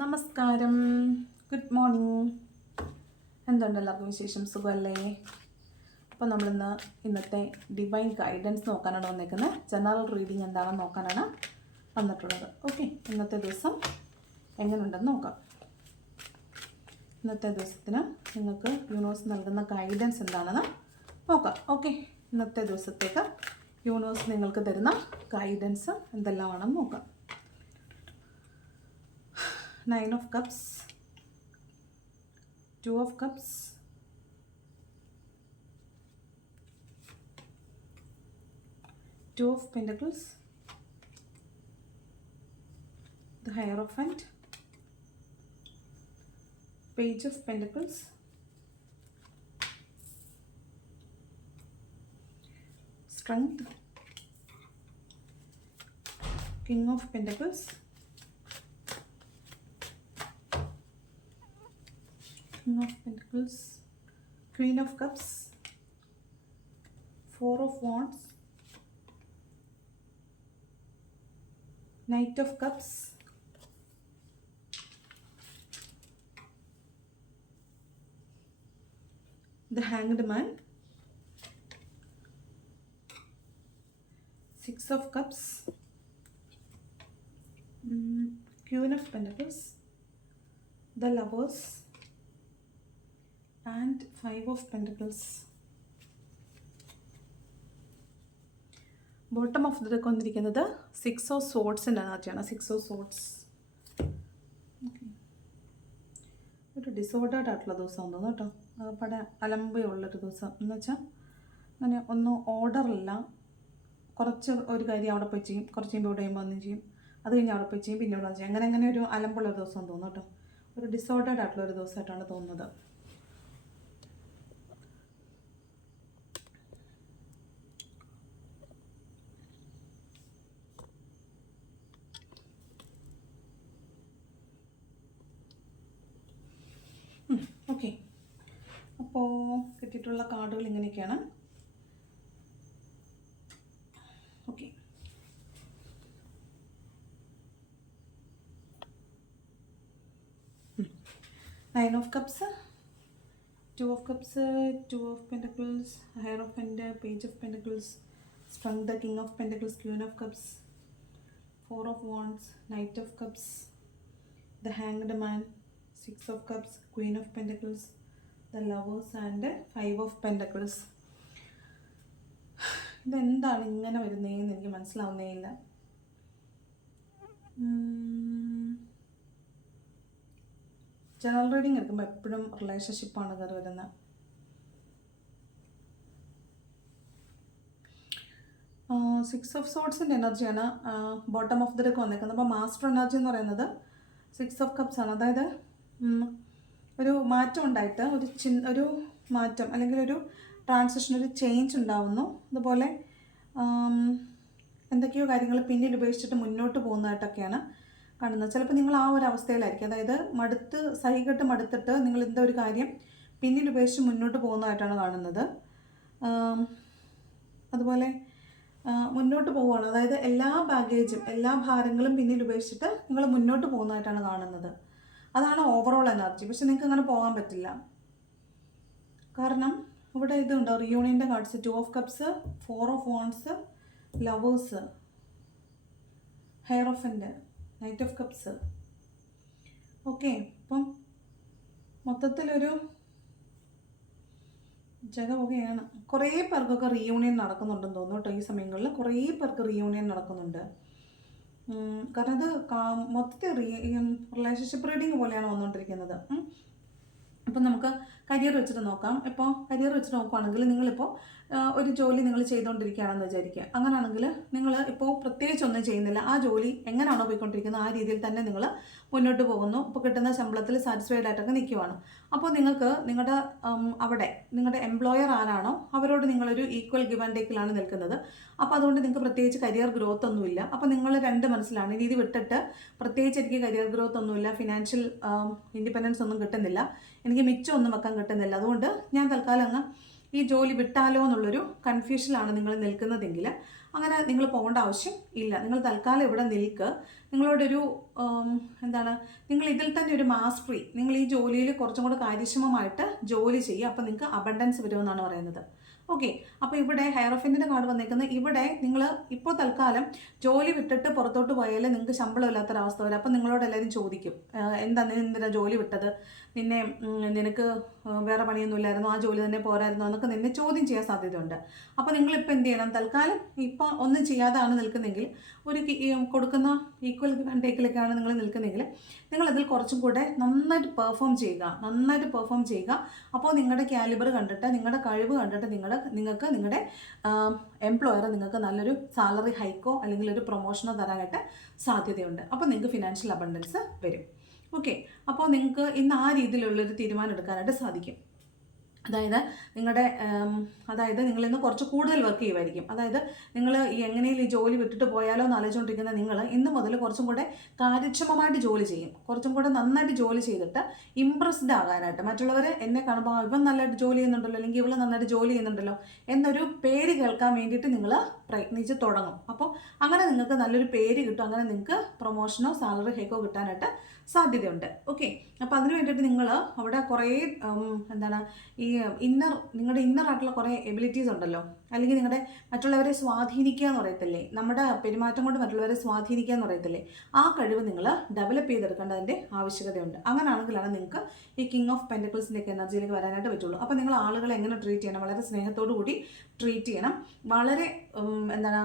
നമസ്കാരം. Good morning എന്തുണ്ട് എല്ലാവർക്കും വിശേഷം? സുഖമല്ലേ അപ്പോൾ നമ്മളിന്ന് ഇന്നത്തെ ഡിവൈൻ ഗൈഡൻസ് നോക്കാനാണ് വന്നേക്കുന്നത് ജനറൽ റീഡിങ് എന്താണെന്ന് നോക്കാനാണ് വന്നിട്ടുള്ളത്. ഓക്കെ ഇന്നത്തെ ദിവസം എങ്ങനെയുണ്ടെന്ന് നോക്കാം. ഇന്നത്തെ ദിവസത്തിന് നിങ്ങൾക്ക് യൂണിവേഴ്സ് നൽകുന്ന ഗൈഡൻസ് എന്താണെന്ന് നോക്കാം. ഓക്കെ ഇന്നത്തെ ദിവസത്തേക്ക് യൂണിവേഴ്സ് നിങ്ങൾക്ക് തരുന്ന ഗൈഡൻസ് എന്തെല്ലാമാണെന്ന് നോക്കാം. Nine of cups two of cups two of pentacles the hierophant page of pentacles strength king of pentacles King of Pentacles, Queen of Cups, Four of Wands, Knight of Cups, the Hanged Man, Six of Cups, mm, Queen of Pentacles, the Lovers, and five of pentacles. Bottom of the deck വന്നിരിക്കുന്നത് six of സോട്ട്സിന്റെ അകത്താണ് six of swords ഒരു disordered ആയിട്ടുള്ള ദിവസം തോന്നുന്നു കേട്ടോ. പട അലമ്പയുള്ളൊരു ദിവസം. എന്ന് വെച്ചാൽ അങ്ങനെ ഒന്നും ഓർഡറില്ല കുറച്ച് ഒരു കാര്യം അവിടെ പോയി ചെയ്യും. കുറച്ച് കഴിയുമ്പോൾ ഇവിടെ ചെയ്യുമ്പോൾ ഒന്നും ചെയ്യും. അത് കഴിഞ്ഞ് അവിടെ പോയി ചെയ്യും. പിന്നെ ഇവിടെ ചെയ്യും. അങ്ങനെ അങ്ങനെ ഒരു അലമ്പുള്ള ഒരു ദിവസം തോന്നുന്നു കേട്ടോ. ഒരു ഡിസോർഡേഡ് ആയിട്ടുള്ള ഒരു ദിവസമായിട്ടാണ് തോന്നുന്നത്. ഓക്കെ. അപ്പോൾ കിട്ടിയിട്ടുള്ള കാർഡുകൾ ഇങ്ങനെയൊക്കെയാണ്. Okay. Nine of cups two of cups two of pentacles hierophant page of pentacles strength the king of pentacles queen of cups four of wands knight of cups the hanged man six of cups queen of pentacles the lovers and five of pentacles ഇതെന്താണ് ഇങ്ങനെ വരുന്നതെന്ന് എനിക്ക് മനസ്സിലാവുന്നേ ഇല്ല. General reading എടുക്കുമ്പോൾ എപ്പോഴും റിലേഷൻഷിപ്പാണ് കയറി വരുന്നത് six of സോട്ട്സിന്റെ എനർജിയാണ് ബോട്ടം ഓഫ് ദ ഡെക്ക് വന്നേക്കുന്നത്. അപ്പോൾ മാസ്റ്റർ എനർജി എന്ന് പറയുന്നത് സിക്സ് ഓഫ് കപ്സ് ആണ്. അതായത് ഒരു മാറ്റം ഉണ്ടായിട്ട് ഒരു ചി ഒരു മാറ്റം അല്ലെങ്കിൽ ഒരു ട്രാൻസിഷൻ ഒരു ചേഞ്ച് ഉണ്ടാവുന്നു. അതുപോലെ എന്തൊക്കെയോ കാര്യങ്ങൾ പിന്നിൽ ഉപേക്ഷിച്ചിട്ട് മുന്നോട്ട് പോകുന്നതായിട്ടൊക്കെയാണ് കാണുന്നത്. ചിലപ്പോൾ നിങ്ങൾ ആ ഒരു അവസ്ഥയിലായിരിക്കും. അതായത് മടുത്ത് സഹികെട്ട് മടുത്തിട്ട് നിങ്ങൾ എന്തോ ഒരു കാര്യം പിന്നിൽ ഉപേക്ഷിച്ച് മുന്നോട്ട് പോകുന്നതായിട്ടാണ് കാണുന്നത്. അതുപോലെ മുന്നോട്ട് പോവുകയാണ്. അതായത് എല്ലാ ബാഗേജും എല്ലാ ഭാരങ്ങളും പിന്നിൽ ഉപേക്ഷിച്ചിട്ട് നിങ്ങൾ മുന്നോട്ട് പോകുന്നതായിട്ടാണ് കാണുന്നത്. അതാണ് ഓവറോൾ എനർജി പക്ഷെ നിങ്ങൾക്ക് അങ്ങനെ പോകാൻ പറ്റില്ല. കാരണം ഇവിടെ ഇതുണ്ടോ. റിയൂണിയന്റെ cards two of cups four of wands lovers hierophant knight of cups okay അപ്പം മൊത്തത്തിലൊരു ജഗവകയാണ് കുറേ പേർക്കൊക്കെ റിയൂണിയൻ നടക്കുന്നുണ്ടെന്ന് തോന്നുന്നു കേട്ടോ ഈ സമയങ്ങളിൽ. കുറേ പേർക്ക് റീയൂണിയൻ നടക്കുന്നുണ്ട്. കാരണം അത് മൊത്തത്തിൽ റീ റിലേഷൻഷിപ്പ് റീഡിങ് പോലെയാണ് വന്നുകൊണ്ടിരിക്കുന്നത് അപ്പം നമുക്ക് കരിയർ വെച്ചിട്ട് നോക്കാം. ഇപ്പോൾ കരിയർ വെച്ചിട്ട് നോക്കുകയാണെങ്കിൽ നിങ്ങളിപ്പോൾ ഒരു ജോലി നിങ്ങൾ ചെയ്തുകൊണ്ടിരിക്കുകയാണെന്ന് വിചാരിക്കുക. അങ്ങനെയാണെങ്കിൽ നിങ്ങൾ ഇപ്പോൾ പ്രത്യേകിച്ച് ഒന്നും ചെയ്യുന്നില്ല. ആ ജോലി എങ്ങനെയാണോ പോയിക്കൊണ്ടിരിക്കുന്നത് ആ രീതിയിൽ തന്നെ നിങ്ങൾ മുന്നോട്ട് പോകുന്നു. ഇപ്പോൾ കിട്ടുന്ന ശമ്പളത്തിൽ സാറ്റിസ്ഫൈഡ് ആയിട്ടൊക്കെ നിൽക്കുവാണ് അപ്പോൾ നിങ്ങൾക്ക് നിങ്ങളുടെ അവിടെ നിങ്ങളുടെ എംപ്ലോയർ ആരാണോ അവരോട് നിങ്ങളൊരു ഈക്വൽ ഗിവ് ആൻഡ് ടേക്കിലാണ് നിൽക്കുന്നത്. അപ്പോൾ അതുകൊണ്ട് നിങ്ങൾക്ക് പ്രത്യേകിച്ച് കരിയർ ഗ്രോത്ത് ഒന്നുമില്ല അപ്പോൾ നിങ്ങൾ രണ്ട് മനസ്സിലാണ് ഇനി ഇത് വിട്ടിട്ട് പ്രത്യേകിച്ച് എനിക്ക് കരിയർ ഗ്രോത്ത് ഒന്നുമില്ല ഫിനാൻഷ്യൽ ഇൻഡിപെൻഡൻസ് ഒന്നും കിട്ടുന്നില്ല. എനിക്ക് മിച്ചം ഒന്നും വെക്കാൻ കിട്ടുന്നില്ല അതുകൊണ്ട് ഞാൻ തൽക്കാലം അങ്ങ് ഈ ജോലി വിട്ടാലോ എന്നുള്ളൊരു കൺഫ്യൂഷനിലാണ് നിങ്ങൾ നിൽക്കുന്നതെങ്കിൽ അങ്ങനെ നിങ്ങൾ പോകേണ്ട ആവശ്യം ഇല്ല. നിങ്ങൾ തൽക്കാലം ഇവിടെ നിൽക്ക്. നിങ്ങളോടൊരു എന്താണ് നിങ്ങൾ ഇതിൽ തന്നെ ഒരു മാസ്റ്ററി നിങ്ങൾ ഈ ജോലിയിൽ കുറച്ചും കൂടെ കാര്യക്ഷമമായിട്ട് ജോലി ചെയ്യുക. അപ്പോൾ നിങ്ങൾക്ക് അബണ്ടൻസ് വരുമെന്നാണ് പറയുന്നത്. ഓക്കെ. അപ്പോൾ ഇവിടെ ഹെയർ ഓഫിന്റെ കാർഡ് വന്നേക്കുന്നത് ഇവിടെ നിങ്ങൾ ഇപ്പോൾ തൽക്കാലം ജോലി വിട്ടിട്ട് പുറത്തോട്ട് പോയാൽ നിങ്ങൾക്ക് ശമ്പളം ഇല്ലാത്തൊരവസ്ഥ വരും. അപ്പോൾ നിങ്ങളോട് എല്ലാവരും ചോദിക്കും "ആഹ് എന്താ എന്തിനാ ജോലി വിട്ടത്? നിന്നെ നിനക്ക് വേറെ പണിയൊന്നും ഇല്ലായിരുന്നു ആ ജോലി തന്നെ പോരായിരുന്നു എന്നൊക്കെ നിന്നെ ചോദ്യം ചെയ്യാൻ സാധ്യതയുണ്ട്. അപ്പോൾ നിങ്ങളിപ്പോൾ എന്ത് ചെയ്യണം? തൽക്കാലം ഇപ്പോൾ ഒന്നും ചെയ്യാതാണ് നിൽക്കുന്നെങ്കിൽ ഒരു കൊടുക്കുന്ന ഈക്വൽ ടേക്കിലൊക്കെയാണ് നിങ്ങൾ നിൽക്കുന്നെങ്കിൽ നിങ്ങൾ അതിൽ കുറച്ചും കൂടെ നന്നായിട്ട് പെർഫോം ചെയ്യുക നന്നായിട്ട് പെർഫോം ചെയ്യുക. അപ്പോൾ നിങ്ങളുടെ കാലിബർ കണ്ടിട്ട് നിങ്ങളുടെ കഴിവ് കണ്ടിട്ട് നിങ്ങൾ നിങ്ങൾക്ക് നിങ്ങളുടെ എംപ്ലോയർ നിങ്ങൾക്ക് നല്ലൊരു സാലറി ഹൈക്കോ അല്ലെങ്കിൽ ഒരു പ്രൊമോഷനോ തരാനായിട്ട് സാധ്യതയുണ്ട്. അപ്പോൾ നിങ്ങൾക്ക് ഫിനാൻഷ്യൽ അബണ്ടൻസ് വരും. ഓക്കെ അപ്പോൾ നിങ്ങൾക്ക് ഇന്ന് ആ രീതിയിലുള്ളൊരു തീരുമാനം എടുക്കാനായിട്ട് സാധിക്കും. അതായത് നിങ്ങളുടെ അതായത് നിങ്ങൾ ഇന്ന് കുറച്ച് കൂടുതൽ വർക്ക് ചെയ്യുമായിരിക്കും അതായത് നിങ്ങൾ എങ്ങനെയും ഈ ജോലി വിട്ടിട്ട് പോയാലോ എന്ന് ആലോചിച്ചുകൊണ്ടിരിക്കുന്ന നിങ്ങൾ ഇന്ന് മുതൽ കുറച്ചും കൂടെ കാര്യക്ഷമമായിട്ട് ജോലി ചെയ്യും. കുറച്ചും കൂടെ നന്നായിട്ട് ജോലി ചെയ്തിട്ട് ഇമ്പ്രസ്ഡ് ആകാനായിട്ട്. മറ്റുള്ളവർ എന്നെ കാണുമ്പോൾ ഇവൻ നല്ലതായിട്ട് ജോലി ചെയ്യുന്നുണ്ടല്ലോ അല്ലെങ്കിൽ ഇവൾ നന്നായിട്ട് ജോലി ചെയ്യുന്നുണ്ടല്ലോ എന്നൊരു പേര് കേൾക്കാൻ വേണ്ടിയിട്ട് നിങ്ങൾ പ്രയത്നിച്ച് തുടങ്ങും. അപ്പോൾ അങ്ങനെ നിങ്ങൾക്ക് നല്ലൊരു പേര് കിട്ടും. അങ്ങനെ നിങ്ങൾക്ക് പ്രൊമോഷനോ സാലറി ഹൈക്കോ കിട്ടാനായിട്ട് സാധ്യതയുണ്ട്. ഓക്കെ അപ്പോൾ അതിന് വേണ്ടിയിട്ട് നിങ്ങൾ അവിടെ കുറേ എന്താണ് ഈ ഇന്നർ നിങ്ങളുടെ ഇന്നർ ആയിട്ടുള്ള കുറേ എബിലിറ്റീസ് ഉണ്ടല്ലോ. അല്ലെങ്കിൽ നിങ്ങളുടെ മറ്റുള്ളവരെ സ്വാധീനിക്കുക എന്ന് പറയത്തില്ലേ? നമ്മുടെ പെരുമാറ്റം കൊണ്ട് മറ്റുള്ളവരെ സ്വാധീനിക്കുക എന്ന് പറയത്തില്ലേ? ആ കഴിവ് നിങ്ങൾ ഡെവലപ്പ് ചെയ്തെടുക്കേണ്ടതിന്റെ ആവശ്യകതയുണ്ട്. അങ്ങനെയാണെങ്കിലാണ് നിങ്ങൾക്ക് ഈ കിങ് ഓഫ് പെന്റക്കിൾസിന്റെ ഒക്കെ എനർജിയിലേക്ക് വരാനായിട്ട് പറ്റുള്ളൂ. അപ്പോൾ നിങ്ങൾ ആളുകളെ എങ്ങനെ ട്രീറ്റ് ചെയ്യണം? വളരെ സ്നേഹത്തോടു കൂടി ട്രീറ്റ് ചെയ്യണം. വളരെ എന്താണ്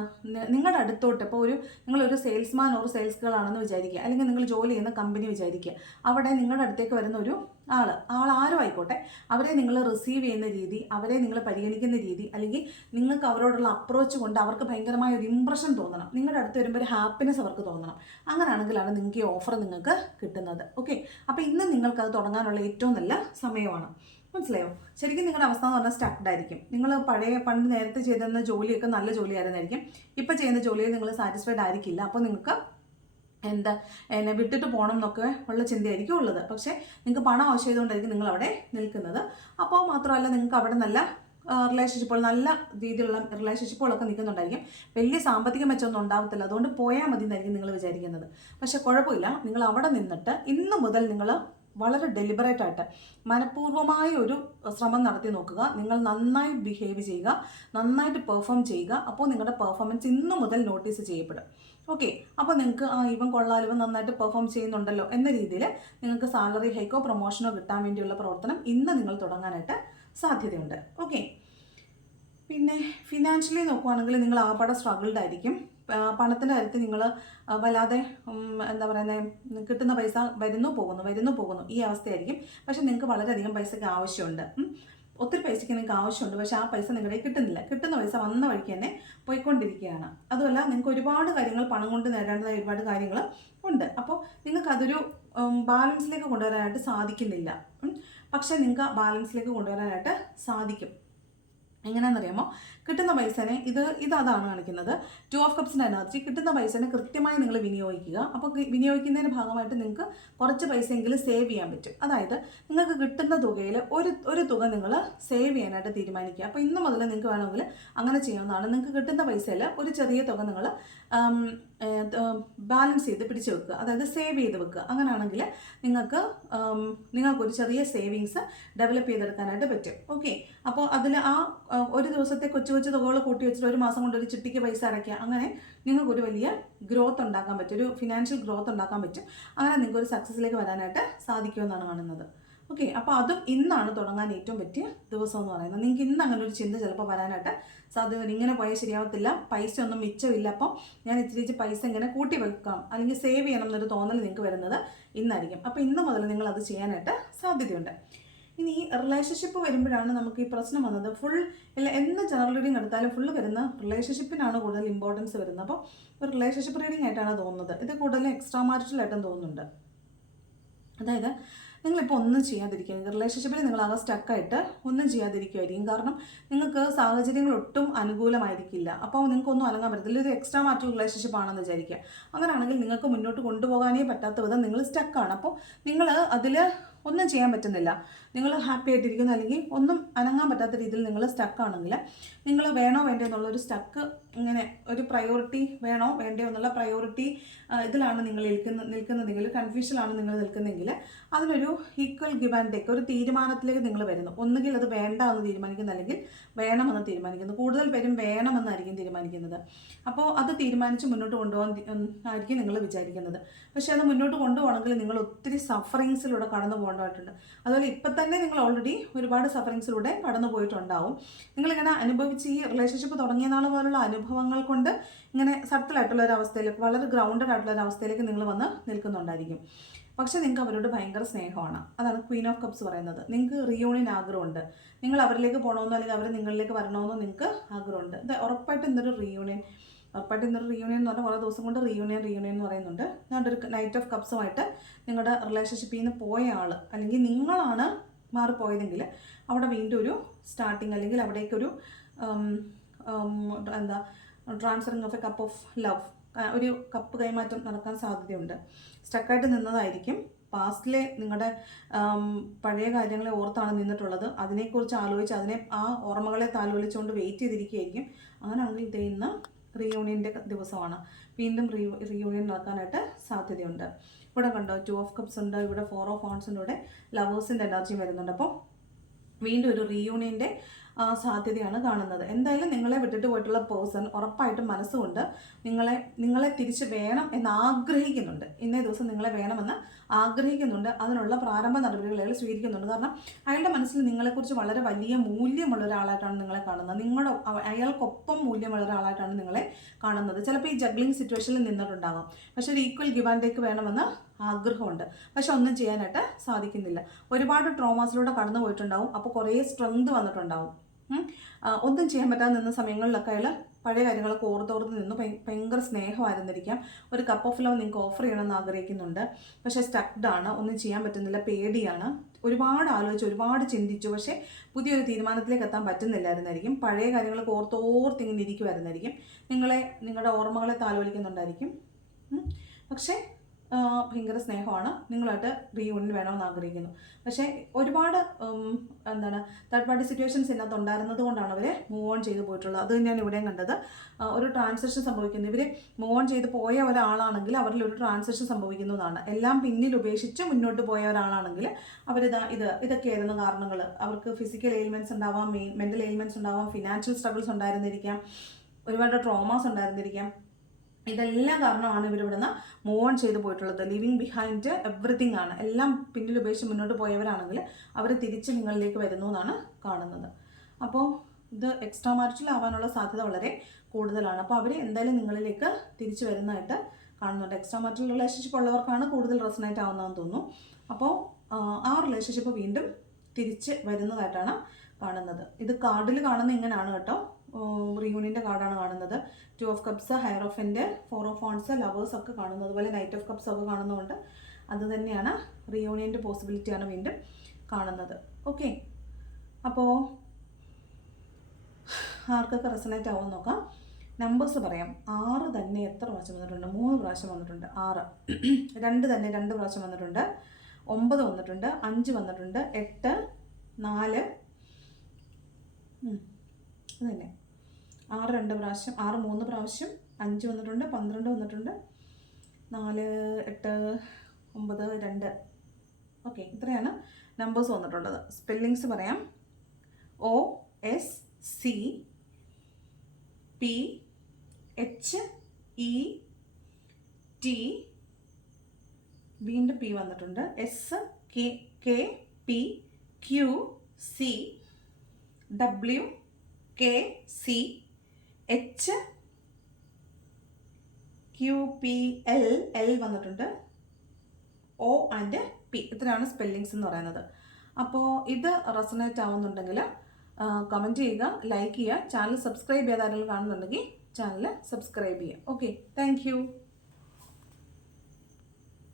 നിങ്ങളുടെ അടുത്തോട്ട് ഇപ്പോൾ ഒരു നിങ്ങളൊരു സെയിൽസ്മാൻ ഓർ സെയിൽസ് ഗേൾ ആണെന്ന് വിചാരിക്കുക. അല്ലെങ്കിൽ നിങ്ങൾ ജോലി ചെയ്യുന്ന കമ്പനി വിചാരിക്കുക. അവിടെ നിങ്ങളുടെ അടുത്തേക്ക് വരുന്ന ഒരു ആൾ ആൾ ആരും ആയിക്കോട്ടെ. അവരെ നിങ്ങൾ റിസീവ് ചെയ്യുന്ന രീതി അവരെ നിങ്ങൾ പരിഗണിക്കുന്ന രീതി അല്ലെങ്കിൽ നിങ്ങൾക്ക് അവരോടുള്ള അപ്രോച്ച് കൊണ്ട് അവർക്ക് ഭയങ്കരമായ ഒരു ഇമ്പ്രഷൻ തോന്നണം. നിങ്ങളുടെ അടുത്ത് വരുമ്പോൾ ഒരു ഹാപ്പിനെസ് അവർക്ക് തോന്നണം. അങ്ങനെയാണെങ്കിലാണ് നിങ്ങൾക്ക് ഈ ഓഫർ നിങ്ങൾക്ക് കിട്ടുന്നത്. ഓക്കെ അപ്പോൾ ഇന്ന് നിങ്ങൾക്കത് തുടങ്ങാനുള്ള ഏറ്റവും നല്ല സമയമാണ്. മനസ്സിലായോ? ശരിക്കും നിങ്ങളുടെ അവസ്ഥ എന്ന് പറഞ്ഞാൽ സ്റ്റക്ഡ് ആയിരിക്കും. നിങ്ങൾ പഴയ പണ്ട് നേരത്തെ ചെയ്തിരുന്ന ജോലിയൊക്കെ നല്ല ജോലിയായിരുന്നായിരിക്കും. ഇപ്പോൾ ചെയ്യുന്ന ജോലിയിൽ നിങ്ങൾ സാറ്റിസ്ഫൈഡ് ആയിരിക്കില്ല. അപ്പോൾ നിങ്ങൾക്ക് എന്താ എന്നെ വിട്ടിട്ട് പോകണം എന്നൊക്കെ ഉള്ള ചിന്തയായിരിക്കും ഉള്ളത്. പക്ഷേ നിങ്ങൾക്ക് പണം ആവശ്യമായതുകൊണ്ടായിരിക്കും നിങ്ങൾ അവിടെ നിൽക്കുന്നത്. അപ്പോൾ മാത്രമല്ല നിങ്ങൾക്ക് അവിടെ നല്ല റിലേഷൻഷിപ്പുകൾ നല്ല രീതിയിലുള്ള റിലേഷൻഷിപ്പുകളൊക്കെ നിൽക്കുന്നുണ്ടായിരിക്കും. വലിയ സാമ്പത്തിക മെച്ചമൊന്നും ഉണ്ടാകത്തില്ല അതുകൊണ്ട് പോയാൽ മതി എന്നായിരിക്കും നിങ്ങൾ വിചാരിക്കുന്നത്. പക്ഷേ കുഴപ്പമില്ല. നിങ്ങൾ അവിടെ നിന്നിട്ട് ഇന്ന് മുതൽ നിങ്ങൾ വളരെ ഡെലിബറേറ്റ് ആയിട്ട് മനഃപൂർവമായ ഒരു ശ്രമം നടത്തി നോക്കുക. നിങ്ങൾ നന്നായി ബിഹേവ് ചെയ്യുക. നന്നായിട്ട് പെർഫോം ചെയ്യുക. അപ്പോൾ നിങ്ങളുടെ പെർഫോമൻസ് ഇന്നു മുതൽ നോട്ടീസ് ചെയ്യപ്പെടും. ഓക്കെ അപ്പോൾ നിങ്ങൾക്ക് ആ ഇവൻ കൊള്ളാൽ ഇവൻ നന്നായിട്ട് പെർഫോം ചെയ്യുന്നുണ്ടല്ലോ എന്ന രീതിയിൽ നിങ്ങൾക്ക് സാലറി ഹൈക്കോ പ്രൊമോഷനോ കിട്ടാൻ വേണ്ടിയുള്ള പ്രവർത്തനം ഇന്ന് നിങ്ങൾ തുടങ്ങാനായിട്ട് സാധ്യതയുണ്ട്. ഓക്കെ പിന്നെ ഫിനാൻഷ്യലി നോക്കുവാണെങ്കിൽ നിങ്ങൾ ആകപ്പാടെ സ്ട്രഗിൾഡ് ആയിരിക്കും. പണത്തിന്റെ കാര്യത്തിൽ നിങ്ങൾ വല്ലാതെ എന്താ പറയുന്നത് കിട്ടുന്ന പൈസ വരുന്നു പോകുന്നു വരുന്നു പോകുന്നു. ഈ അവസ്ഥയായിരിക്കും. പക്ഷേ നിങ്ങൾക്ക് വളരെയധികം പൈസയ്ക്ക് ആവശ്യമുണ്ട്. ഒത്തിരി പൈസയ്ക്ക് നിങ്ങൾക്ക് ആവശ്യമുണ്ട്. പക്ഷെ ആ പൈസ നിങ്ങളുടെ കിട്ടുന്നില്ല. കിട്ടുന്ന പൈസ വന്ന വഴിക്ക് തന്നെ പോയിക്കൊണ്ടിരിക്കുകയാണ്. അതുമല്ല നിങ്ങൾക്ക് ഒരുപാട് കാര്യങ്ങൾ പണം കൊണ്ട് നേടേണ്ടതായ ഒരുപാട് കാര്യങ്ങൾ ഉണ്ട്. അപ്പോൾ നിങ്ങൾക്ക് അതൊരു ബാലൻസിലേക്ക് കൊണ്ടുവരാനായിട്ട് സാധിക്കുന്നില്ല. പക്ഷേ നിങ്ങൾക്ക് ബാലൻസിലേക്ക് കൊണ്ടുവരാനായിട്ട് സാധിക്കും. എങ്ങനെയാണെന്നറിയാമോ? കിട്ടുന്ന പൈസനെ ഇത് ഇത് അതാണ് കാണിക്കുന്നത് ടു ഓഫ് കപ്സിന്റെ എനർജി കിട്ടുന്ന പൈസനെ കൃത്യമായി നിങ്ങൾ വിനിയോഗിക്കുക. അപ്പോൾ വിനിയോഗിക്കുന്നതിന്റെ ഭാഗമായിട്ട് നിങ്ങൾക്ക് കുറച്ച് പൈസയെങ്കിലും സേവ് ചെയ്യാൻ പറ്റും. അതായത് നിങ്ങൾക്ക് കിട്ടുന്ന തുകയിൽ ഒരു ഒരു തുക നിങ്ങൾ സേവ് ചെയ്യാനായിട്ട് തീരുമാനിക്കുക. അപ്പോൾ ഇന്ന് മുതൽ നിങ്ങൾക്ക് വേണമെങ്കിൽ അങ്ങനെ ചെയ്യാവുന്നതാണ്. നിങ്ങൾക്ക് കിട്ടുന്ന പൈസയിൽ ഒരു ചെറിയ തുക നിങ്ങൾ ബാലൻസ് ചെയ്ത് പിടിച്ചു വെക്കുക. അതായത് സേവ് ചെയ്ത് വെക്കുക. അങ്ങനെയാണെങ്കിൽ നിങ്ങൾക്ക് നിങ്ങൾക്കൊരു ചെറിയ സേവിങ്സ് ഡെവലപ്പ് ചെയ്തെടുക്കാനായിട്ട് പറ്റും. ഓക്കെ അപ്പോൾ അതിൽ ആ, ഒരു ദിവസത്തെ കൊച്ചു കൊച്ചു തുകകൾ കൂട്ടി വെച്ചിട്ട് ഒരു മാസം കൊണ്ട് ഒരു ചിട്ടിക്ക് പൈസ അടയ്ക്കുക. അങ്ങനെ നിങ്ങൾക്കൊരു വലിയ ഗ്രോത്ത് ഉണ്ടാക്കാൻ പറ്റും. ഒരു ഫിനാൻഷ്യൽ ഗ്രോത്ത് ഉണ്ടാക്കാൻ പറ്റും. അങ്ങനെ നിങ്ങൾക്ക് ഒരു സക്സസ്സിലേക്ക് വരാനായിട്ട് സാധിക്കുമെന്നാണ് കാണുന്നത്. ഓക്കെ അപ്പോൾ അതും ഇന്നാണ് തുടങ്ങാൻ ഏറ്റവും പറ്റിയ ദിവസം എന്ന് പറയുന്നത്. നിങ്ങൾക്ക് ഇന്ന് അങ്ങനെ ഒരു ചിന്ത ചിലപ്പോൾ വരാനായിട്ട് സാധ്യത ഇങ്ങനെ പോയാൽ ശരിയാവത്തില്ല. പൈസ ഒന്നും മിച്ചമില്ല. അപ്പം ഞാൻ ഇച്ചിരി പൈസ ഇങ്ങനെ കൂട്ടി വെക്കാം. അല്ലെങ്കിൽ സേവ് ചെയ്യണം എന്നൊരു തോന്നൽ നിങ്ങൾക്ക് വരുന്നത് ഇന്നായിരിക്കും. അപ്പോൾ ഇന്ന് മുതൽ നിങ്ങൾ അത് ചെയ്യാനായിട്ട് സാധ്യതയുണ്ട്. ഇനി ഈ റിലേഷൻഷിപ്പ് വരുമ്പോഴാണ് നമുക്ക് ഈ പ്രശ്നം വന്നത്. ഫുൾ അല്ല എന്ത് ജനറൽ റീഡിങ് എടുത്താലും ഫുള്ള് വരുന്ന റിലേഷൻഷിപ്പിനാണ് കൂടുതൽ ഇമ്പോർട്ടൻസ് വരുന്നത്. അപ്പോൾ ഒരു റിലേഷൻഷിപ്പ് റീഡിംഗ് ആയിട്ടാണ് തോന്നുന്നത്. ഇത് കൂടുതൽ എക്സ്ട്രാ മാരിറ്റലായിട്ടും തോന്നുന്നുണ്ട്. അതായത് നിങ്ങളിപ്പോൾ ഒന്നും ചെയ്യാതിരിക്കുക റിലേഷൻഷിപ്പിൽ നിങ്ങൾ ആകെ സ്റ്റക്കായിട്ട് ഒന്നും ചെയ്യാതിരിക്കുമായിരിക്കും കാരണം നിങ്ങൾക്ക് സാഹചര്യങ്ങൾ ഒട്ടും അനുകൂലമായിരിക്കില്ല. അപ്പോൾ നിങ്ങൾക്കൊന്നും അനങ്ങാൻ പറ്റത്തില്ല. ഇത് എക്സ്ട്രാ മാറ്റർ റിലേഷൻഷിപ്പ് ആണെന്ന് വിചാരിക്കുക. അങ്ങനെയാണെങ്കിൽ നിങ്ങൾക്ക് മുന്നോട്ട് കൊണ്ടുപോകാനേ പറ്റാത്ത വിധം നിങ്ങൾ സ്റ്റക്കാണ് അപ്പോൾ നിങ്ങൾ അതിൽ ഒന്നും ചെയ്യാൻ പറ്റുന്നില്ല. നിങ്ങൾ ഹാപ്പി ആയിട്ടിരിക്കുന്നു അല്ലെങ്കിൽ ഒന്നും അനങ്ങാൻ പറ്റാത്ത രീതിയിൽ നിങ്ങൾ സ്റ്റക്ക് ആണെങ്കിൽ നിങ്ങൾ വേണോ വേണ്ടോ എന്നുള്ളൊരു സ്റ്റക്ക് ഇങ്ങനെ ഒരു പ്രയോറിറ്റി വേണോ വേണ്ടയോ എന്നുള്ള പ്രയോറിറ്റി ഇതിലാണ് നിങ്ങൾ നിൽക്കുന്ന നിൽക്കുന്നതെങ്കിൽ കൺഫ്യൂഷനിലാണ് നിങ്ങൾ നിൽക്കുന്നതെങ്കിൽ അതിനൊരു ഈക്വൽ ഗിവ് ആൻഡ് ടേക്ക് ഒരു തീരുമാനത്തിലേക്ക് നിങ്ങൾ വരുന്നു. ഒന്നുകിൽ അത് വേണ്ട എന്ന് തീരുമാനിക്കുന്നു അല്ലെങ്കിൽ വേണമെന്ന് തീരുമാനിക്കുന്നു. കൂടുതൽ പേരും വേണമെന്നായിരിക്കും തീരുമാനിക്കുന്നത്. അപ്പോൾ അത് തീരുമാനിച്ച് മുന്നോട്ട് കൊണ്ടുപോകാൻ ആയിരിക്കും നിങ്ങൾ വിചാരിക്കുന്നത്. പക്ഷേ അത് മുന്നോട്ട് കൊണ്ടുപോകണമെങ്കിൽ നിങ്ങൾ ഒത്തിരി സഫറിങ്സിലൂടെ കടന്നു പോകേണ്ടതായിട്ടുണ്ട്. അതുപോലെ ഇപ്പം തന്നെ നിങ്ങൾ ഓൾറെഡി ഒരുപാട് സഫറിങ്സിലൂടെ കടന്നു പോയിട്ടുണ്ടാവും. നിങ്ങളിങ്ങനെ അനുഭവിച്ച് ഈ റിലേഷൻഷിപ്പ് തുടങ്ങിയ നാൾ പോലുള്ള അനുഭവങ്ങൾ കൊണ്ട് ഇങ്ങനെ സട്ടിലായിട്ടുള്ള ഒരു അവസ്ഥയിലേക്ക് വളരെ ഗ്രൗണ്ടഡ് ആയിട്ടുള്ള ഒരു അവസ്ഥയിലേക്ക് നിങ്ങൾ വന്ന് നിൽക്കുന്നുണ്ടായിരിക്കും. പക്ഷേ നിങ്ങൾക്ക് അവരോട് ഭയങ്കര സ്നേഹമാണ്. അതാണ് ക്വീൻ ഓഫ് കപ്സ് പറയുന്നത്. നിങ്ങൾക്ക് റിയൂണിയൻ ആഗ്രഹമുണ്ട്. നിങ്ങൾ അവരിലേക്ക് പോകണമെന്നോ അല്ലെങ്കിൽ അവർ നിങ്ങളിലേക്ക് വരണമെന്നോ നിങ്ങൾക്ക് ആഗ്രഹമുണ്ട്. ഇത് ഉറപ്പായിട്ടും ഇന്നൊരു റിയൂണിയൻ ഉറപ്പായിട്ടും ഇന്നൊരു റിയൂണിയൻ എന്ന് പറഞ്ഞാൽ കുറേ ദിവസം കൊണ്ട് റിയൂണിയൻ റിയൂണിയൻ എന്ന് പറയുന്നുണ്ട്. അതുകൊണ്ട് ഒരു നൈറ്റ് ഓഫ് കപ്സുമായിട്ട് നിങ്ങളുടെ റിലേഷൻഷിപ്പിൽ നിന്ന് പോയ ആൾ അല്ലെങ്കിൽ നിങ്ങളാണ് മാറിപ്പോയതെങ്കിൽ അവിടെ വീണ്ടും ഒരു സ്റ്റാർട്ടിങ് അല്ലെങ്കിൽ അവിടേക്കൊരു എന്താ transferring of a cup of love ഒരു കപ്പ് കൈമാറ്റം നടക്കാൻ സാധ്യതയുണ്ട്. സ്റ്റക്കായിട്ട് നിന്നതായിരിക്കും. പാസ്റ്റിലെ നിങ്ങളുടെ പഴയ കാര്യങ്ങളെ ഓർത്താണ് നിന്നിട്ടുള്ളത്. അതിനെക്കുറിച്ച് ആലോചിച്ച് അതിനെ ആ ഓർമ്മകളെ താലോലിച്ചുകൊണ്ട് വെയിറ്റ് ചെയ്തിരിക്കുകയായിരിക്കും. അങ്ങനെയാണെങ്കിൽ ഇത് ഇന്ന് റീയൂണിയന്റെ ദിവസമാണ്. വീണ്ടും റീ റീയൂണിയൻ നടക്കാനായിട്ട് സാധ്യതയുണ്ട്. ഇവിടെ കണ്ടോ? ടു ഓഫ് കപ്സ് ഉണ്ട് ഇവിടെ ഫോർ ഓഫ് ഓൺസിന്റെ കൂടെ ലവേഴ്സിന്റെ എനർജിയും വരുന്നുണ്ട്. അപ്പോൾ വീണ്ടും ഒരു റീയൂണിയന്റെ സാധ്യതയാണ് കാണുന്നത്. എന്തായാലും നിങ്ങളെ വിട്ടിട്ട് പോയിട്ടുള്ള പേഴ്സൺ ഉറപ്പായിട്ടും മനസ്സുകൊണ്ട് നിങ്ങളെ നിങ്ങളെ തിരിച്ച് വേണം എന്ന് ആഗ്രഹിക്കുന്നുണ്ട്. ഇന്നേ ദിവസം നിങ്ങളെ വേണമെന്ന് ആഗ്രഹിക്കുന്നുണ്ട്. അതിനുള്ള പ്രാരംഭ നടപടികൾ അയാൾ സ്വീകരിക്കുന്നുണ്ട്. കാരണം അയാളുടെ മനസ്സിൽ നിങ്ങളെക്കുറിച്ച് വളരെ വലിയ മൂല്യമുള്ള ഒരാളായിട്ടാണ് നിങ്ങളെ കാണുന്നത്. നിങ്ങളുടെ അയാൾക്കൊപ്പം മൂല്യമുള്ള ഒരാളായിട്ടാണ് നിങ്ങളെ കാണുന്നത്. ചിലപ്പോൾ ഈ ജഗ്ലിംഗ് സിറ്റുവേഷനിൽ നിന്നിട്ടുണ്ടാകാം പക്ഷേ ഒരു ഈക്വൽ ഗിവ് ആൻഡ് ടേക്ക് വേണമെന്ന് ആഗ്രഹമുണ്ട്. പക്ഷെ ഒന്നും ചെയ്യാനായിട്ട് സാധിക്കുന്നില്ല. ഒരുപാട് ട്രോമാസിലൂടെ കടന്നു പോയിട്ടുണ്ടാവും അപ്പോൾ കുറേ സ്ട്രെങ്ത് വന്നിട്ടുണ്ടാവും. ഒന്നും ചെയ്യാൻ പറ്റാതെ നിന്ന സമയങ്ങളിലൊക്കെ അയാൾ പഴയ കാര്യങ്ങളൊക്കെ ഓർത്തോർത്ത് നിന്ന് ഭയ- ഭയങ്കര സ്നേഹമായിരുന്നിരിക്കാം. ഒരു കപ്പ് ഓഫ് ലവ് നിങ്ങൾക്ക് ഓഫർ ചെയ്യണമെന്ന് ആഗ്രഹിക്കുന്നുണ്ട്. പക്ഷേ സ്റ്റക്ഡ് ആണ് ഒന്നും ചെയ്യാൻ പറ്റുന്നില്ല പേടിയാണ്. ഒരുപാട് ആലോചിച്ച് ഒരുപാട് ചിന്തിച്ചു. പക്ഷേ പുതിയൊരു തീരുമാനത്തിലേക്ക് എത്താൻ പറ്റുന്നില്ലായിരുന്നായിരിക്കും. പഴയ കാര്യങ്ങളൊക്കെ ഓർത്തോർത്ത് ഇങ്ങനെ ഇരിക്കുമായിരുന്നായിരിക്കും നിങ്ങളെ നിങ്ങളുടെ ഓർമ്മകളെ താലോലിക്കുന്നുണ്ടായിരിക്കും. പക്ഷേ ഭയങ്കര സ്നേഹമാണ്. നിങ്ങളായിട്ട് റീയൂണിയൻ വേണമെന്ന് ആഗ്രഹിക്കുന്നു. പക്ഷേ ഒരുപാട് എന്താണ് തേർഡ് പാർട്ടി സിറ്റുവേഷൻസ് ഇതിനകത്ത് ഉണ്ടായിരുന്നത് കൊണ്ടാണ് അവർ മൂവ് ഓൺ ചെയ്ത് പോയിട്ടുള്ളത്. അത് ഞാൻ ഇവിടെയും കണ്ടത്. ഒരു ട്രാൻസാക്ഷൻ സംഭവിക്കുന്നു. ഇവർ മൂവ് ഓൺ ചെയ്ത് പോയ ഒരാളാണെങ്കിൽ അവരിൽ ഒരു ട്രാൻസാക്ഷൻ സംഭവിക്കുന്നതാണ്. എല്ലാം പിന്നിൽ ഉപേക്ഷിച്ച് മുന്നോട്ട് പോയ ഒരാളാണെങ്കിൽ അവരിതാ ഇത് ഇതൊക്കെയായിരുന്നു കാരണങ്ങൾ അവർക്ക് ഫിസിക്കൽ എയിൽമെന്റ്സ് ഉണ്ടാവാം മെന്റൽ എയിൽമെന്റ്സ് ഉണ്ടാവാം ഫിനാൻഷ്യൽ സ്ട്രഗിൾസ് ഉണ്ടായിരുന്നിരിക്കാം ഒരുപാട് ട്രോമാസ് ഉണ്ടായിരുന്നിരിക്കാം. ഇതെല്ലാം കാരണമാണ് ഇവരിവിടുന്ന് മൂവ് ഓൺ ചെയ്തു പോയിട്ടുള്ളത്. ലിവിങ് ബിഹൈൻഡ് എവറിത്തിങ് ആണ്. എല്ലാം പിന്നിൽ ഉപേക്ഷിച്ച് മുന്നോട്ട് പോയവരാണെങ്കിൽ അവർ തിരിച്ച് നിങ്ങളിലേക്ക് വരുന്നു എന്നാണ് കാണുന്നത്. അപ്പോൾ ഇത് എക്സ്ട്രാ മാരിറ്റൽ ആവാനുള്ള സാധ്യത വളരെ കൂടുതലാണ്. അപ്പോൾ അവർ എന്തായാലും നിങ്ങളിലേക്ക് തിരിച്ചു വരുന്നതായിട്ട് കാണുന്നുണ്ട്. എക്സ്ട്രാ മാരിറ്റൽ റിലേഷൻഷിപ്പ് ഉള്ളവർക്കാണ് കൂടുതൽ റെസനേറ്റ് ആവുന്നതെന്ന് തോന്നുന്നു. അപ്പോൾ ആ റിലേഷൻഷിപ്പ് വീണ്ടും തിരിച്ച് വരുന്നതായിട്ടാണ് കാണുന്നത്. ഇത് കാർഡിൽ കാണുന്ന ഇങ്ങനെയാണ് കേട്ടോ. കാണുന്നത് ടു ഓഫ് കപ്സ് ഹയർ ഓഫ് ഓഫിന്റെ ഫോർ ഓഫ് ഓൺസ് ലവേഴ്സ് ഒക്കെ കാണുന്നു. അതുപോലെ നൈറ്റ് ഓഫ് കപ്സ് ഒക്കെ കാണുന്നതുകൊണ്ട് അത് തന്നെയാണ് റിയോണിയന്റെ പോസിബിലിറ്റിയാണ് വീണ്ടും കാണുന്നത്. ഓക്കെ അപ്പോൾ ആർക്കൊക്കെ റെസനേറ്റ് ആവുമെന്ന് നോക്കാം. നമ്പേഴ്സ് പറയാം. ആറ് തന്നെ എത്ര പ്രാവശ്യം വന്നിട്ടുണ്ട്? മൂന്ന് പ്രാവശ്യം വന്നിട്ടുണ്ട്. ആറ്. രണ്ട് തന്നെ രണ്ട് പ്രാവശ്യം വന്നിട്ടുണ്ട്. ഒമ്പത് വന്നിട്ടുണ്ട്. അഞ്ച് വന്നിട്ടുണ്ട്. എട്ട് നാല്. അതന്നെ. അത് തന്നെ ആറ് രണ്ട് പ്രാവശ്യം ആറ് മൂന്ന് പ്രാവശ്യം അഞ്ച് വന്നിട്ടുണ്ട് പന്ത്രണ്ട് വന്നിട്ടുണ്ട് നാല് എട്ട് ഒമ്പത് രണ്ട്. ഓക്കെ ഇത്രയാണ് നമ്പേഴ്സ് വന്നിട്ടുള്ളത്. സ്പെല്ലിങ്സ് പറയാം. O S C P H E T വീണ്ടും പി വന്നിട്ടുണ്ട്. S K K P Q C W K C H Q P L L വന്നിട്ടുണ്ട്. ഒ ആൻഡ് പി ഇത്രയാണ് സ്പെല്ലിങ്സ് എന്ന് പറയുന്നത്. അപ്പോൾ ഇത് റെസണേറ്റ് ആവുന്നുണ്ടെങ്കിൽ കമന്റ് ചെയ്യുക ലൈക്ക് ചെയ്യുക ചാനൽ സബ്സ്ക്രൈബ് ആരെങ്കിലും കാണുന്നുണ്ടെങ്കിൽ ചാനൽ സബ്സ്ക്രൈബ് ചെയ്യുക. Okay thank